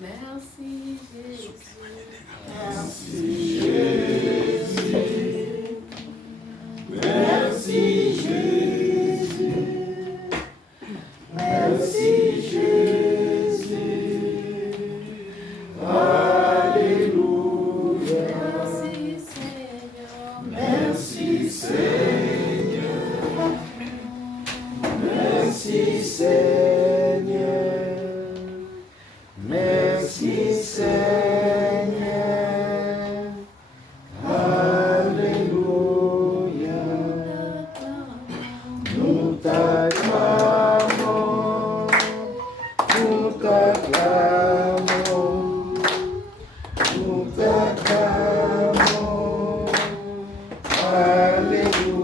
Merci Jésus. Merci Jésus. Merci Jésus. Merci Jésus. Alléluia. Merci Seigneur. Merci Seigneur. Merci Seigneur. Merci Seigneur. Alléluia. Nous t'acclamons. Nous t'acclamons. Nous t'acclamons. Alléluia.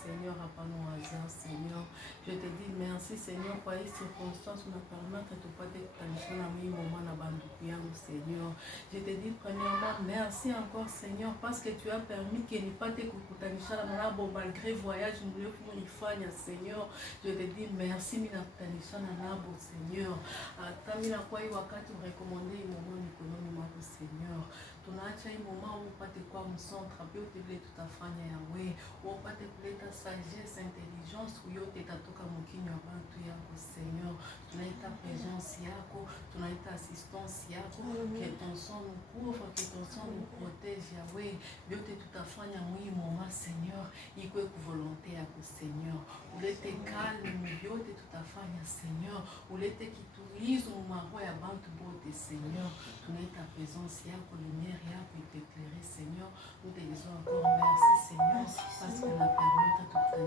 Seigneur, hapa no hasard, Seigneur. Je te dis merci, Seigneur, pour les circonstances où nous permettent de pas t'étanisser dans le moment na banduku yangu, Seigneur. Je te dis premièrement merci encore, Seigneur, parce que tu as permis que nous pas te kukutanisha na nabo malgré voyage nous le kunifanya, Seigneur. Je te dis merci mina kutanisha na nabo, Seigneur. Hata mina kwa hii wakati urekomande hii moment mikononi mwako, Seigneur. Tunaacha hii moment upate kwa msontra pia utevile tutafanya yawe upate kuleta sagesse intelligence kuyote itatoka mkinywa wa bantu yako, Seigneur. Tunaita présence yako, tunaita assistance yako, que ton sang nous couvre, que ton sang nous protège yawe. Yote tutafanya mwii moment, Seigneur, ikwe ku volonté yako, Seigneur. Ulete calme yote tutafanya, Seigneur. Ulete kitulizo mumaro ya bantu bote, Seigneur. Tunaita présence yako, lumière yako t'éclairer, Seigneur. Nous te disons encore merci, Seigneur, parce que la permis de tout un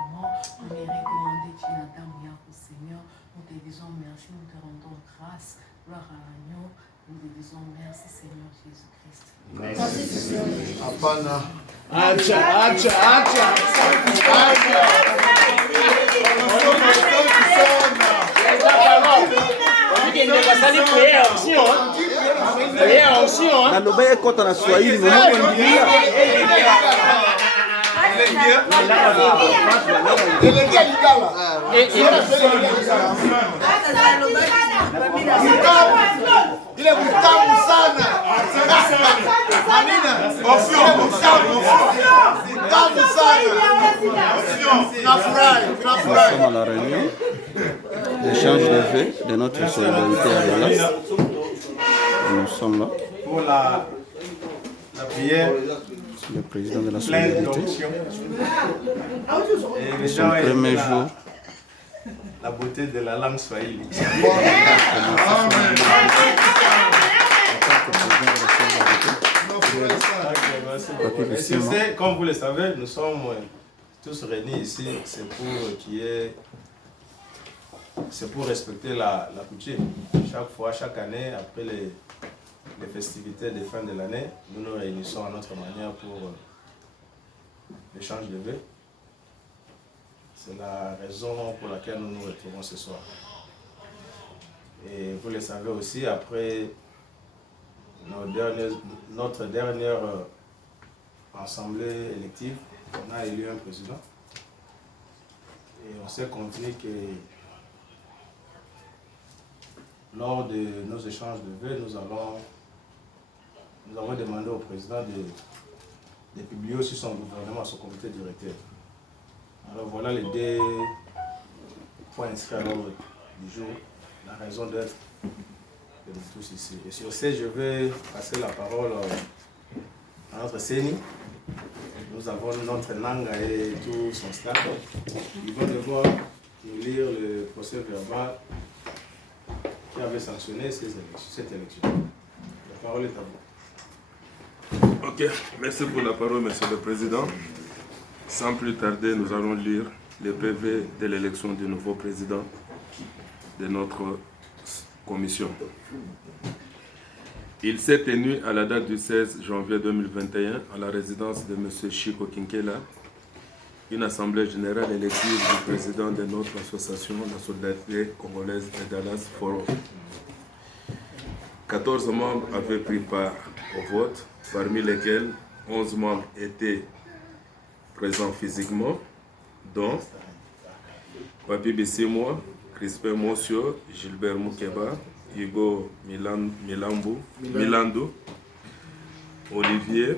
moment, on est recommandé Tchinadam yako, Seigneur. Nous te disons merci, nous te rendons grâce, gloire à l'agneau. Nous te disons merci, Seigneur Jésus-Christ. Merci, Seigneur. Apana. Acha. Na loba ye kota na Swahili no kuingilia. Ile mtamu sana. Amina. Mtamu sana. Tunafurahi. Nous sommes à la réunion d'échange de vœux de notre solidarité à Dallas. Nous sommes là. Pour la prière, Le président de la pleine solidarité. d'onction. Et les Son gens premier aiment jour. la beauté de la langue swahili. Et sur ce, comme vous le savez, nous sommes tous réunis ici, c'est pour respecter la coutume. Chaque fois, chaque année, après les festivités de fin de l'année, nous nous réunissons à notre manière pour l'échange de vœux. C'est la raison pour laquelle nous nous retrouvons ce soir. Et vous le savez aussi, après notre dernière assemblée élective, on a élu un président. Et on s'est convenu que lors de nos échanges de vœux, nous avons demandé au président de publier aussi son gouvernement, son comité directeur. Alors voilà les deux points inscrits à l'ordre du jour, la raison d'être de nous tous ici. Et sur ce, je vais passer la parole à notre CENI. Nous avons notre langue et tout son staff. Ils vont devoir nous lire le procès verbal qui avait sanctionné cette élection. La parole est à vous. Ok, merci pour la parole, Monsieur le Président. Sans plus tarder, nous allons lire le PV de l'élection du nouveau président de notre commission. Il s'est tenu à la date du 16 janvier 2021 à la résidence de M. Chico Kinkela, une assemblée générale élective du président de notre association, la Solidarité Congolaise de Dallas Forum. 14 membres avaient pris part au vote, parmi lesquels 11 membres étaient présents physiquement, dont Papi Bissimoa, Crispin Mosio, Gilbert Moukeba, Hugo Milando, Olivier,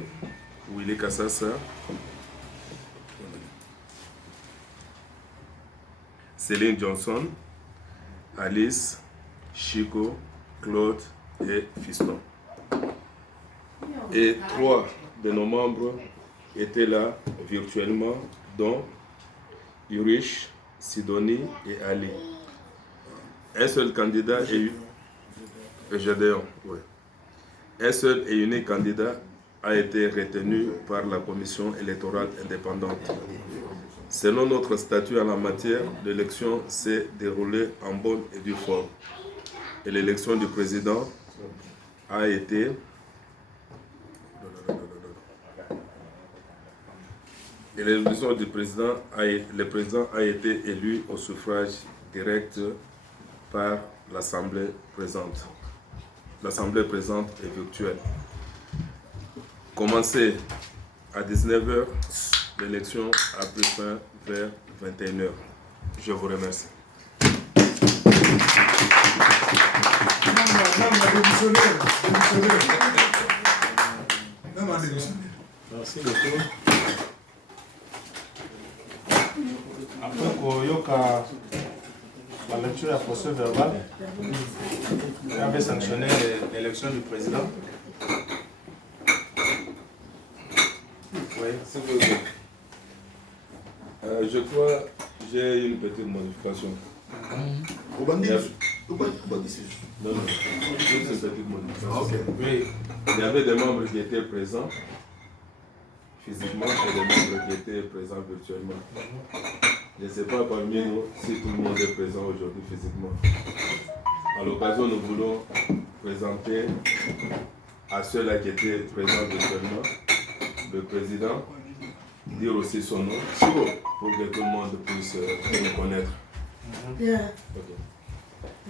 Willy Kassassa, Céline Johnson, Alice, Chico, Claude et Fiston. Et 3 de nos membres étaient là virtuellement, dont Urish, Sidonie et Ali. Un seul candidat Un seul et unique candidat a été retenu par la commission électorale indépendante. Selon notre statut en la matière, l'élection s'est déroulée en bonne et due forme. Et l'élection du président a été le président a été élu au suffrage direct par l'Assemblée présente. L'Assemblée présente est virtuelle. Commencé à 19h, l'élection a pris fin vers 21h. Je vous remercie. Merci beaucoup. Après Koyoka, la lecture à procès verbal, il avait sanctionné l'élection du président. Oui, c'est vrai. Je crois que j'ai une petite modification. Non, c'est une petite modification. Ok. Oui, il y avait des membres qui étaient présents physiquement et des membres qui étaient présents virtuellement. Je ne sais pas parmi nous si tout le monde est présent aujourd'hui physiquement. À l'occasion, nous voulons présenter à ceux-là qui étaient présents virtuellement le président, dire aussi son nom pour que tout le monde puisse le connaître.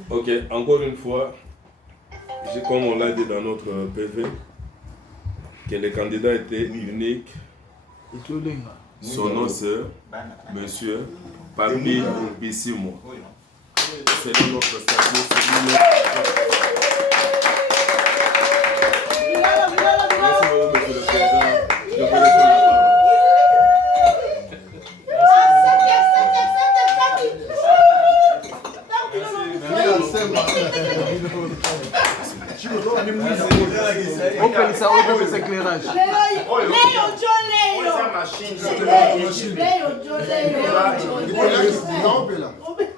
Ok, encore une fois, comme on l'a dit dans notre PV, que les candidats étaient uniques. Son nom c'est Monsieur Papi Bissimoa. C'est notre statut.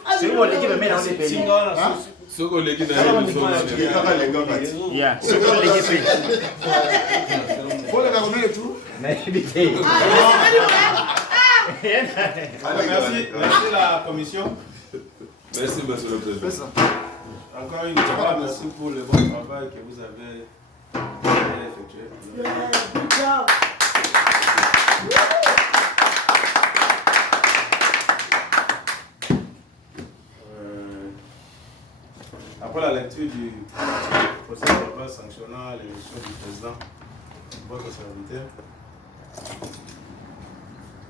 Merci beaucoup, Monsieur le Président. Je vous laisse la parole. Merci la commission. Merci, Monsieur le Président. Encore une fois, merci pour le bon travail que vous avez effectué. Après la lecture du procès verbal sanctionnant l'élection du président, votre serviteur,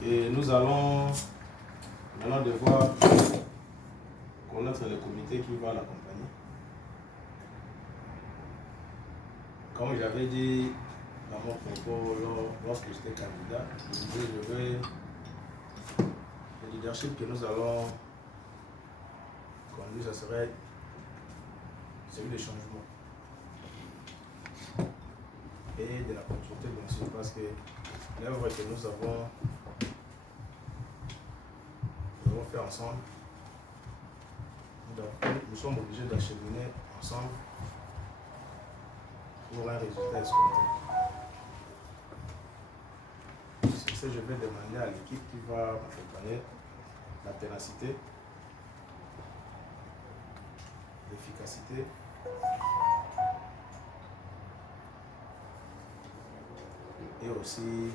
et nous allons maintenant devoir connaître le comité qui va l'accompagner. Comme j'avais dit dans mon propos lorsque j'étais candidat, le leadership que nous allons conduire, ce serait celui des changements et de la continuité, bien sûr, parce que l'œuvre que nous avons fait ensemble, nous sommes obligés d'acheminer ensemble pour un résultat escompté. Sur ce, je vais demander à l'équipe qui va m'accompagner la ténacité, l'efficacité et aussi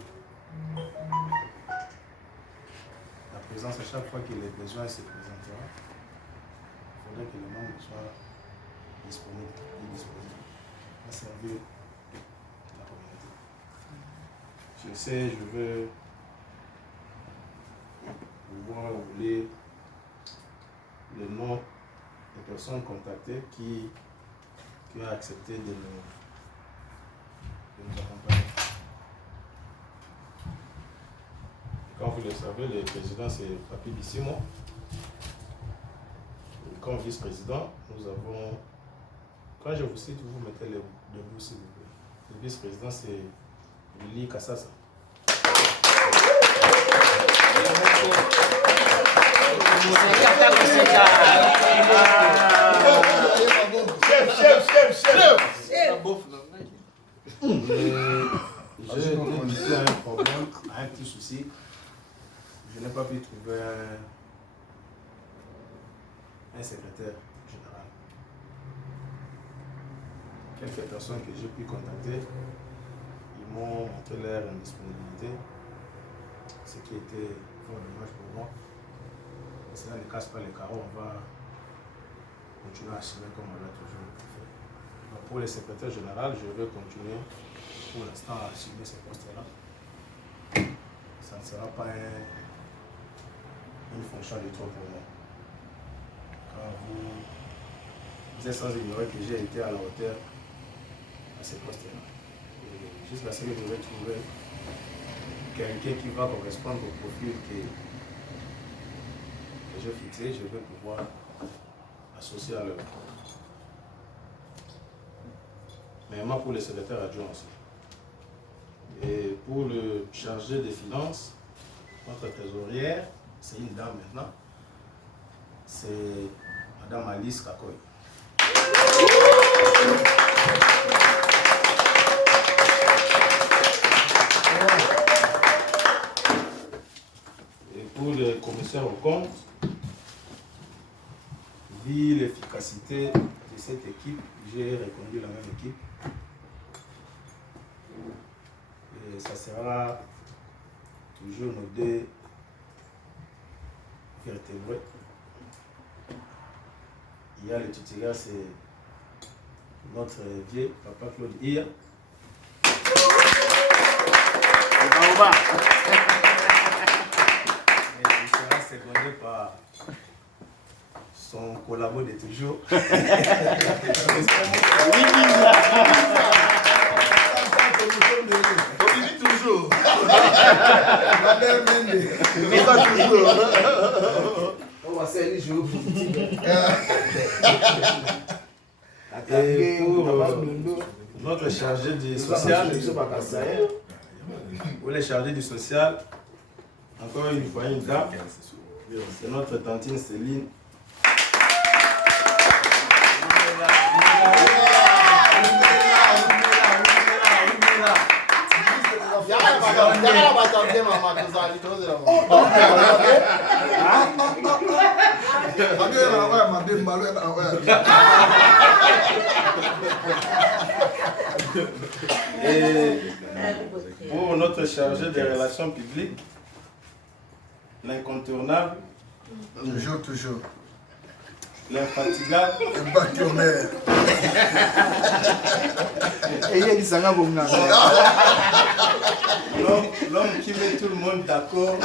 la présence à chaque fois que les besoins se présenteront. Il faudrait que les membres soient disponibles et disponibles à servir la communauté. Je sais, je veux pouvoir lire le nom des personnes contactées qui ont accepté de nous accompagner. Comme vous le savez, le président c'est Papi Bissimo. Comme vice-président, nous avons, quand je vous cite, vous mettez les debout s'il vous plaît. Le vice-président c'est Willy Kassasa. J'ai un problème, un petit souci. Je n'ai pas pu trouver un secrétaire général. Quelques personnes que j'ai pu contacter, ils m'ont montré leur indisponibilité, ce qui était fort dommage pour moi. Mais cela ne casse pas les carreaux, on va continuer à assumer comme on l'a toujours fait. Donc pour le secrétaire général, je vais continuer pour l'instant à assumer ce poste-là. Ça ne sera pas une fonction de trop pour moi. Quand vous êtes sans ignorer que j'ai été à la hauteur à ce poste-là. Jusqu'à ce que je vais trouver quelqu'un qui va correspondre au profil que j'ai fixé, je vais pouvoir associer à l'œuvre. Mais moi pour le secrétaire adjoint aussi. Et pour le chargé des finances, notre trésorière, c'est une dame maintenant, c'est Madame Alice Kakoy. Et pour le commissaire au compte, vu l'efficacité de cette équipe, j'ai reconduit la même équipe. Et ça sera toujours nos deux vertébrés. Il y a le titulaire, c'est notre vieux papa Claude Ia. Et il sera secondé par son collabo de toujours. Toujours. Madame Mende. Pas toujours. On va salir jouer au foot. Et pour notre chargé du social, pour les chargés du social, encore une fois une dame, c'est notre tantine Céline. Et pour notre chargé des relations publiques, l'incontournable, Toujours. l'infatigable, l'homme qui met tout le monde d'accord.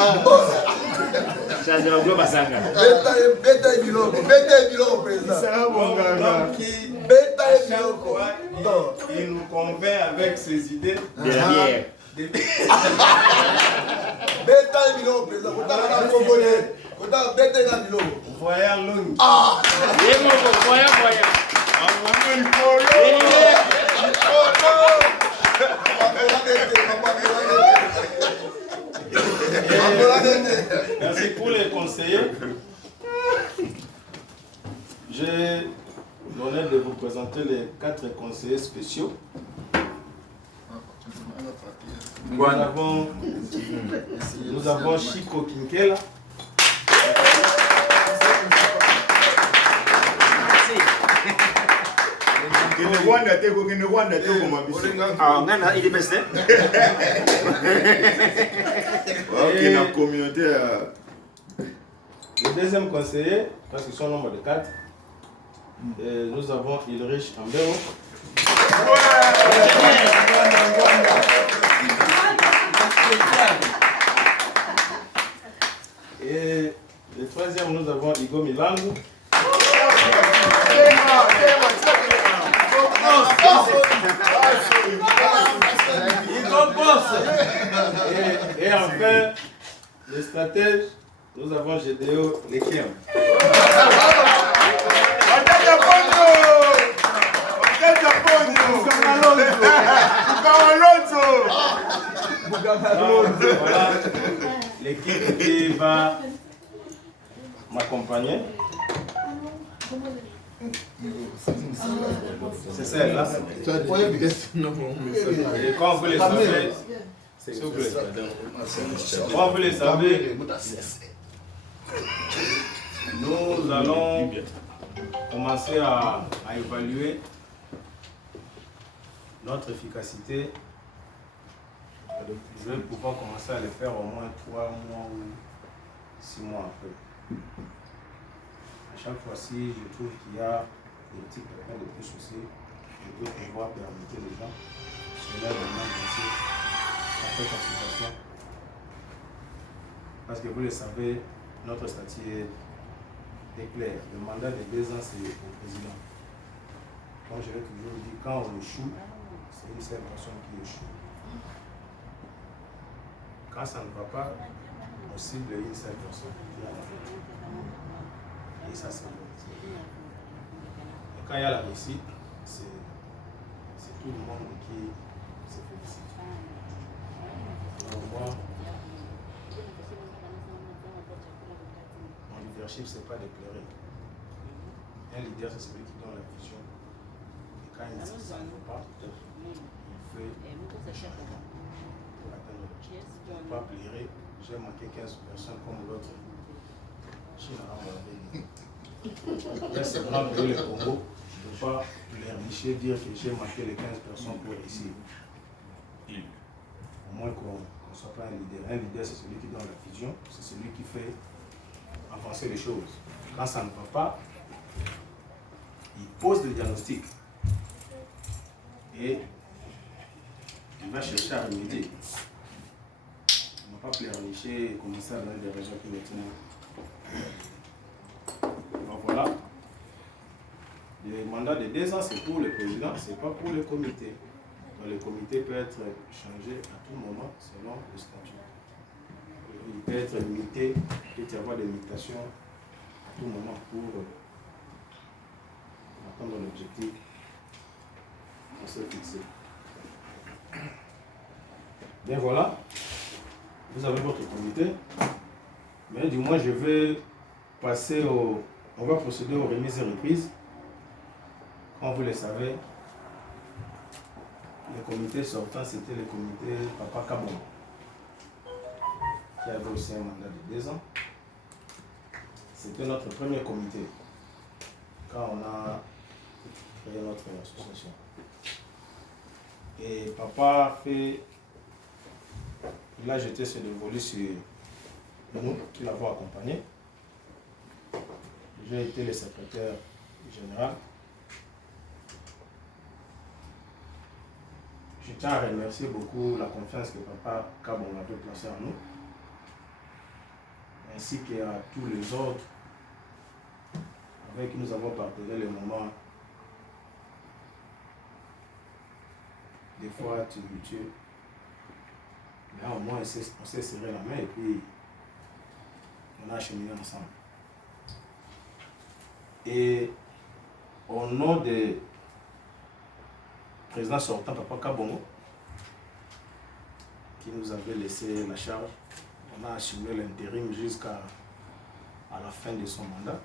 L'homme qui, à chaque fois, il nous convainc avec ses idées. De la bière. Voyant l'homme. Merci pour les conseillers. J'ai l'honneur de vous présenter les 4 conseillers spéciaux. Nous avons Chico Kinkela. Il est baissé. Ok, la communauté. Le deuxième conseiller, parce qu'ils sont au nombre de 4, nous avons Ulrich Ambero. Et le troisième, nous avons Igo Milango. Et enfin, le stratège, nous avons Gédéo Lekiem. Voilà l'équipe qui va m'accompagner. C'est celle-là. Et quand vous les savez, s'il vous plaît, quand vous les savez, nous allons commencer à évaluer notre efficacité. Je vais pouvoir commencer à le faire au moins 3 mois ou 6 mois après. À chaque fois-ci, je trouve qu'il y a des petits problèmes de plus aussi. Je peux pouvoir permettre les gens cela vraiment danser après consultation. Parce que vous le savez, notre statut est clair. Le mandat de 2 ans, c'est au président. Comme je l'ai toujours dit, quand on échoue, c'est une seule personne qui échoue. Quand ça ne va pas, on cible une seule personne qui a la faute. Et ça, c'est bon. Et quand il y a la réussite, c'est tout le monde qui se félicite. Alors moi, mon leadership, ce n'est pas de pleurer. Un leader, c'est celui qui donne la vision. Et quand il ne s'en va pas, il fait des changements pour atteindre l'objectif. Je ne peux pas pleurer, j'ai manqué 15 personnes comme l'autre. C'est vraiment pour le Congo. Je ne peux pas pleurnicher, dire que j'ai manqué les 15 personnes pour réussir. Au moins qu'on ne soit pas un leader. Un leader, c'est celui qui donne la vision, c'est celui qui fait avancer les choses. Quand ça ne va pas, il pose le diagnostic et il va chercher à remédier. On ne va pas pleurnicher et commencer à donner des raisons qui maintenant. Donc voilà. Le mandat de 2 ans, c'est pour le président, ce n'est pas pour le comité. Donc le comité peut être changé à tout moment selon le statut. Il peut être limité, il peut y avoir des limitations à tout moment pour atteindre l'objectif qu'on s'est fixé. Bien voilà, vous avez votre comité, mais du moins je vais passer au... On va procéder aux remises et reprises. Comme vous le savez, le comité sortant, c'était le comité Papa Kabon, qui avait aussi un mandat de 2 ans. C'était notre premier comité, quand on a créé notre association. Et Papa il a jeté ce dévolu sur nous, qui l'avons accompagné. J'ai été le secrétaire général. Je tiens à remercier beaucoup la confiance que Papa Kabon avait placée en nous, ainsi qu'à tous les autres avec qui nous avons partagé les moments des fois tumultueux. Mais au moins on s'est serré la main et puis on a cheminé ensemble. Et au nom des président sortant, Papa Kabongo, qui nous avait laissé la charge, on a assumé l'intérim jusqu'à la fin de son mandat.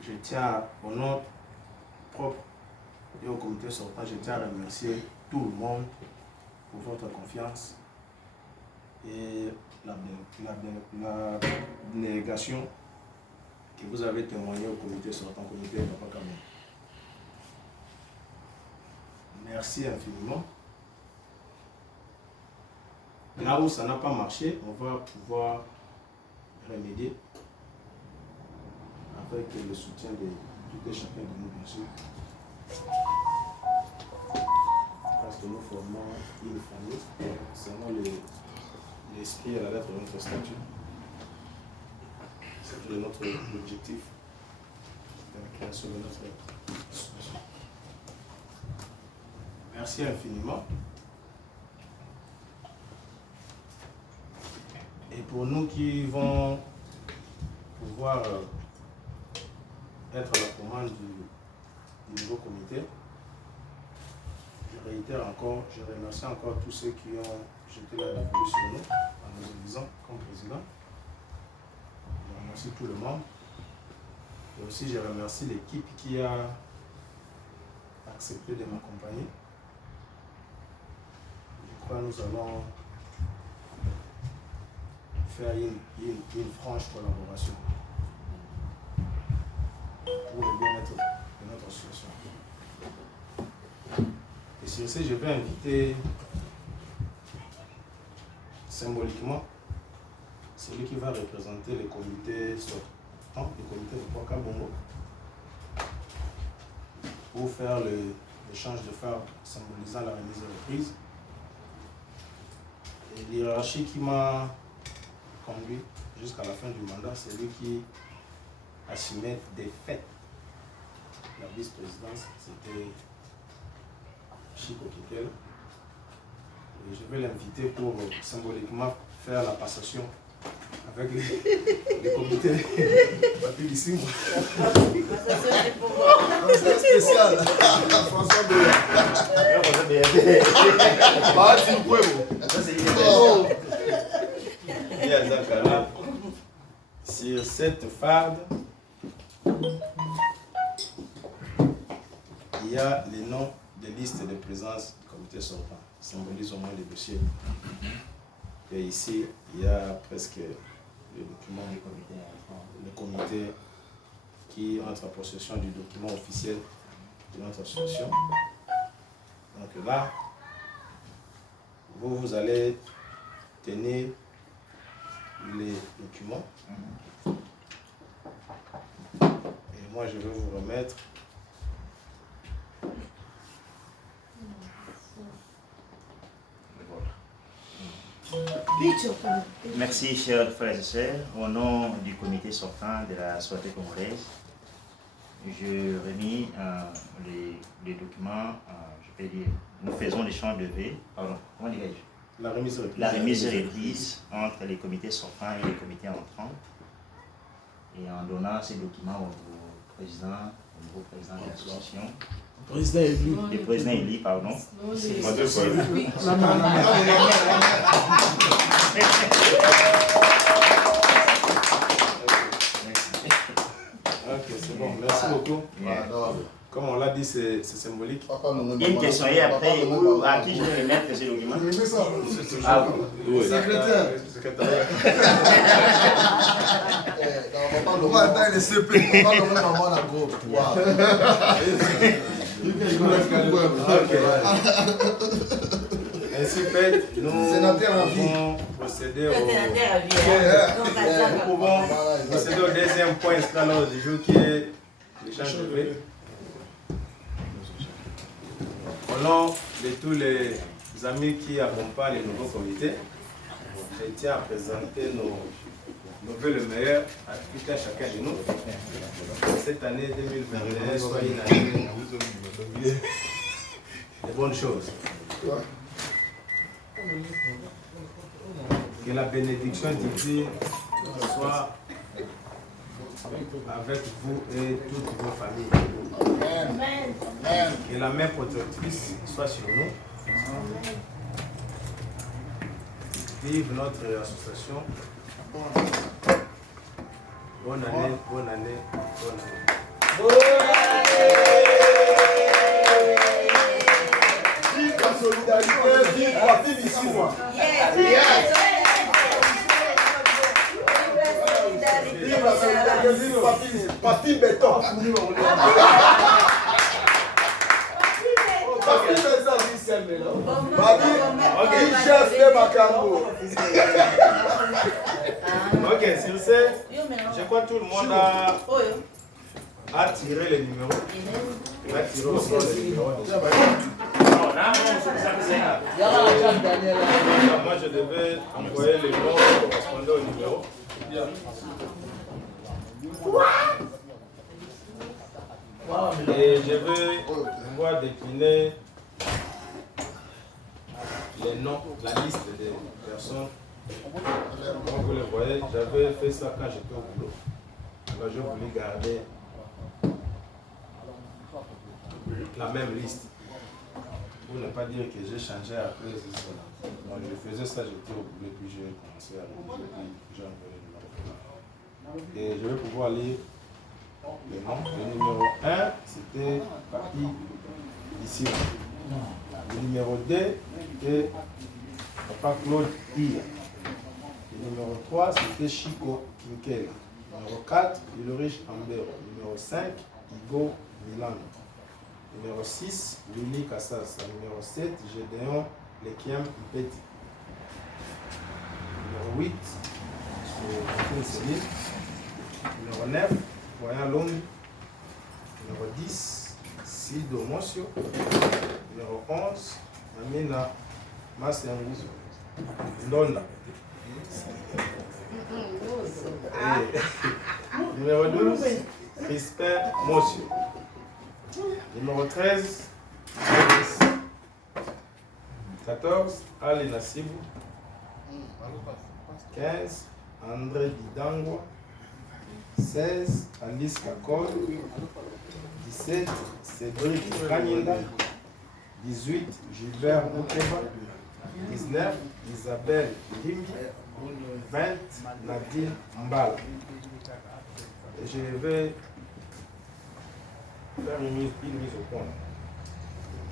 Je tiens, au nom propre et au comité sortant, je tiens à remercier tout le monde pour votre confiance et l'abnégation que vous avez témoigné au comité sortant, au comité Papa Kabongo. merci infiniment. Là où ça n'a pas marché, on va pouvoir remédier avec le soutien de tout et chacun de nous, bien sûr. Parce que nous formons une famille, selon l'esprit et la lettre de notre statut. C'est notre objectif de la création de notre association. Merci infiniment. Et pour nous qui vont pouvoir être à la commande du nouveau comité, je réitère encore, je remercie encore tous ceux qui ont jeté la dévolu sur nous en nous élisant comme président. Je remercie tout le monde. Et aussi je remercie l'équipe qui a accepté de m'accompagner. Je crois que nous allons faire une franche collaboration pour le bien-être de notre association. Et sur ce, je vais inviter symboliquement celui qui va représenter le comité sortant, le comité de Poaka Bongo, pour faire l'échange de fards symbolisant la remise de reprise. Et l'hierarchie qui m'a conduit jusqu'à la fin du mandat, c'est lui qui assumait des faits. La vice-présidence, c'était Chico Kikel. Et je vais l'inviter pour symboliquement faire la passation avec les comités Papi Bissimbo. C'est spécial. François Sur cette farde, il y a les noms des listes de présence du comité sortant, qui symbolisent au moins les dossiers. Et ici, il y a presque le document du comité, le comité qui entre en possession du document officiel de notre association. Donc là, vous allez tenir les documents. Et moi, je vais vous remettre Merci, chers frères et sœurs. Au nom du comité sortant de la Société congolaise, je remis les documents, je peux dire, nous faisons l'échange de V, pardon, comment dirais-je? la remise de reprise. La remise de reprise entre les comités sortants et les comités entrants. Et en donnant ces documents au nouveau président de l'association. Président élu. Le président élu, pardon. Ok, c'est bon, merci beaucoup. Comme on l'a dit, c'est symbolique. Une question et après, à qui je vais remettre ces documents? Ah oui, Secrétaire. secrétaire. On va attendre les CP. On va nommer maman la groupe. Ainsi fait, nous pouvons procéder au deuxième point inscrit à l'ordre du jour qui est l'échange de V. Au nom de tous les amis qui accompagnent le nouveau comité, je tiens à présenter nos vœux le meilleur à tout un chacun de nous. Cette année 2021 soit une année de bonnes choses. Que la bénédiction divine soit avec vous et toutes vos familles. Que la main protectrice soit sur nous. Vive notre association. Bonne année, bonne année, bonne année. Vive la solidarité, vive Papi Bissimbo. Vive la solidarité, vive Papi Béton. Ok, sur ce, je crois que tout le monde a tiré les numéros. Il a tiré aussi les numéros. Moi, je devais envoyer les noms correspondant au numéro. Et je vais pouvoir décliner les noms, la liste des personnes. Comme vous le voyez, j'avais fait ça quand j'étais au boulot. Alors je voulais garder la même liste. Pour ne pas dire que j'ai changé après cela. Donc je faisais ça, j'étais au boulot, puis j'ai commencé à rédiger, puis j'ai envoyé le numéro. Et je vais pouvoir lire les noms. Le numéro 1, c'était Papi ici. Le numéro 2, c'était Papa Claude Hia. Le numéro 3, c'était Chico Kinkela. Numéro 4, Ulrich Ambero. Numéro 5, Igo Milano. Numéro 6, Willy Kassas. Numéro 7, Gédéon Lekiam Ipeti. Numéro 8, c'est Céline. Numéro 9, Voyant Long. Numéro 10, Sido Mosio. Numéro 11, Amina Masengu Ndona. Numéro 12, Crispin Mosio. Numéro 13, 14, Ali Nassibou. 15, André Didangwa. 16, Alice Kakol. 17, Cédric Kanyinda. 18, Gilbert Boukeba. 19, Isabelle Limbi. 20, Nadine Mbala. Et je vais faire une mise au point.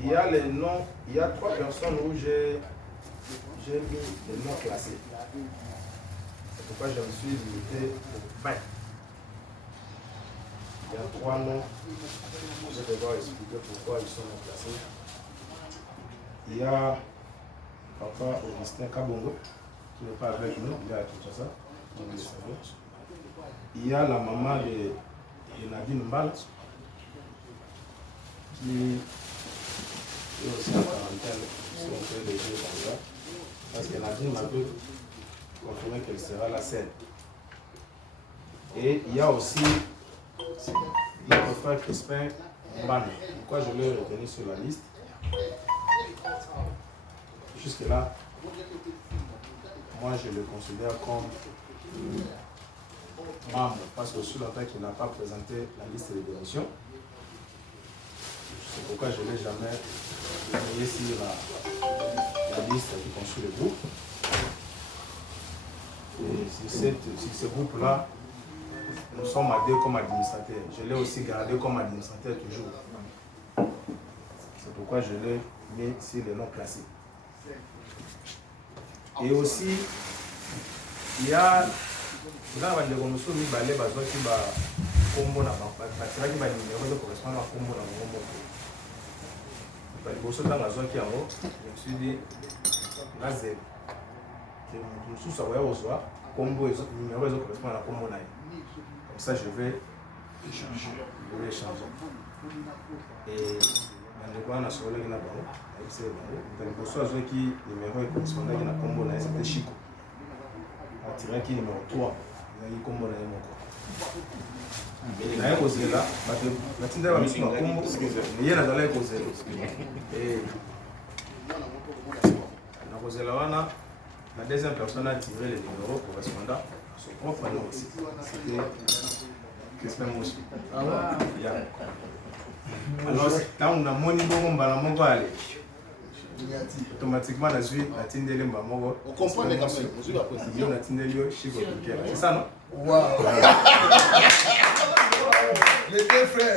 Il y a les noms, il y a 3 personnes où j'ai mis les noms classés. C'est pourquoi je me suis limité au 20. Il y a 3 noms. Je vais devoir expliquer pourquoi ils sont non classés. Il y a Papa Augustin Kabongo, qui n'est pas avec nous, il est à Kinshasa. Il y a la maman de Nadine Mbala, qui est aussi en quarantaine, si on fait des jeux comme ça. Parce que Nadine m'avait confirmé qu'elle sera la scène. Et il y a aussi notre frère Crispin Mbana. Pourquoi je l'ai retenu sur la liste? Jusque-là, moi je le considère comme membre, parce que sur longtemps qu'il n'a pas présenté la liste des démissions. C'est pourquoi je ne l'ai jamais mis sur la liste qui construit le groupe. Et sur ce groupe-là, nous sommes à 2 comme administrateurs. Je l'ai aussi gardé comme administrateur toujours. C'est pourquoi je l'ai mis sur les noms classés. Et aussi, il y a là on a aussi mis balai bazo qui va combo na ba qui va numéro de correspond à combo na combo. Parce que aussi dans la zone qui en haut, je me suis dit là c'est que nous sous ça va aussi combo et numéro de correspond à combo na. Comme ça je vais échanger, je vais échanger. Et le quoi na sur le na ba c'est bon. Donc pour ça qui numéro correspond à combo na c'était Chico. Attiré qui numéro 3. Il y a combo na moko. Et na yako zela, batinda ba misuma combo, mais yena zala yako zela. Et na kozela wana la deuxième personne a tiré les numéros correspondant à son propre nom aussi. C'était Crispin Moussa. Ah ouais. Alors quand on a moni bongo mbala moko ale. Automatiquement la suite la tindele mbamoko. On comprend les gamins. On a tindele Chico. C'est ça non? Waouh. Les deux frères.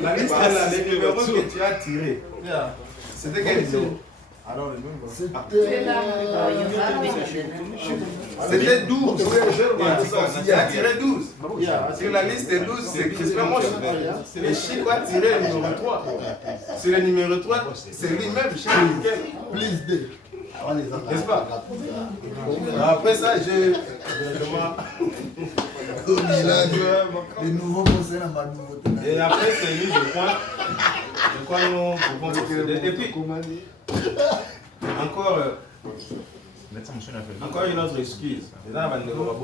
La liste là, les numéros que tu as tirés. C'était quel numéro? C'était 12. Il a tiré 12. Sur la liste 12, c'est Crispin Moche. Et Chico a tiré le numéro 3. Sur le numéro 3, c'est lui-même, Chico Mikel. N'est-ce pas? Après ça, j'ai vraiment. Les nouveaux conseils dans ma nouveauté. Et après, c'est lui, je crois nous pouvons procéder. Et puis, encore une autre excuse. Les gens vont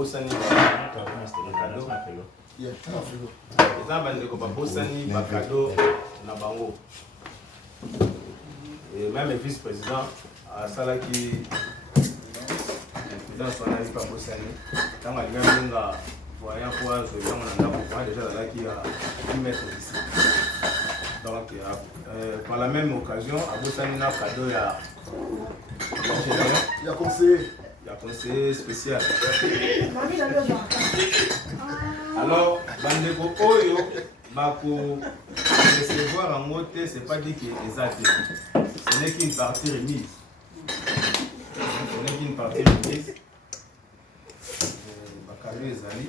bosani bakado na bango. Et même le vice-président a salaki dans son avis pas bosani. Quand on a voyant quoi, je on a déjà là qui mettre ici. Donc, par la même occasion, à Bosani na cadeau il y a conseiller spécial. Alors, bandeko oyo bako recevoir en motte, c'est pas dit qu'il est exact. Ce n'est qu'une partie remise. Ce n'est qu'une partie remise. Bakalo ezali.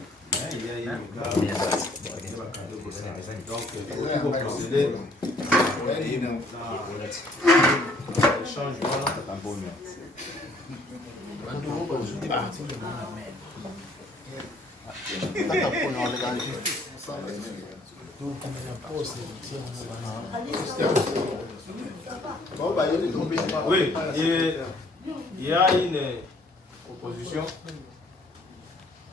Il y a une gare. Donc, il faut procéder à l'échange oui, il y a une proposition.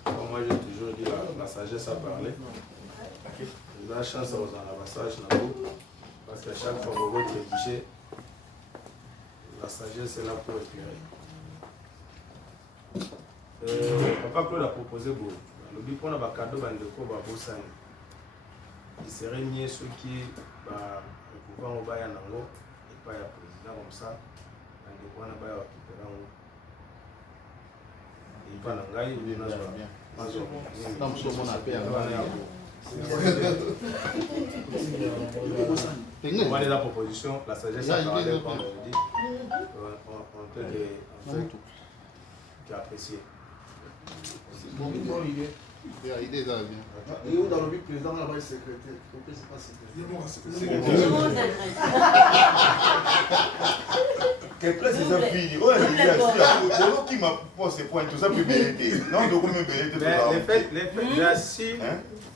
Moi, j'ai toujours dit la sagesse à parler. La chance aux avantages, parce qu'à chaque fois que vous trébuchez, la sagesse est là pour éclairer. Papa Claude a proposé beaucoup. Le but pour un cadeau de Bosani. Il serait mieux ceux qui pouvoir au Bayan Nango et pas le président comme ça. On a pas il va n'engager, il va bien. On va aller la proposition, la sagesse a parlé, comme on le dit, on peut qui apprécier. C'est bon, idée. L'idée est bien. Et où dans le but, le président là-bas est secrétaire. C'est pas secrétaire. Quel place c'est ça fini? Oh, c'est qui m'a posé point tout ça peut mériter. Non, donc on me mérite. Les faits, si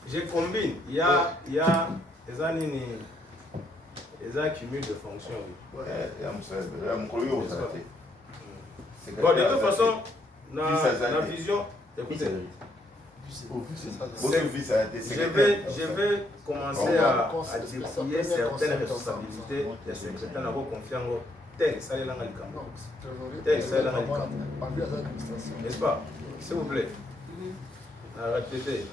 je combine, il y a des années, les accumuls de fonctions. Bon, de toute façon, la vision, écoutez. Je vais commencer à dépouiller certaines responsabilités des secrétaires à vos confiants. Tel, ça est là, n'est-ce pas? S'il vous plaît. Répétez.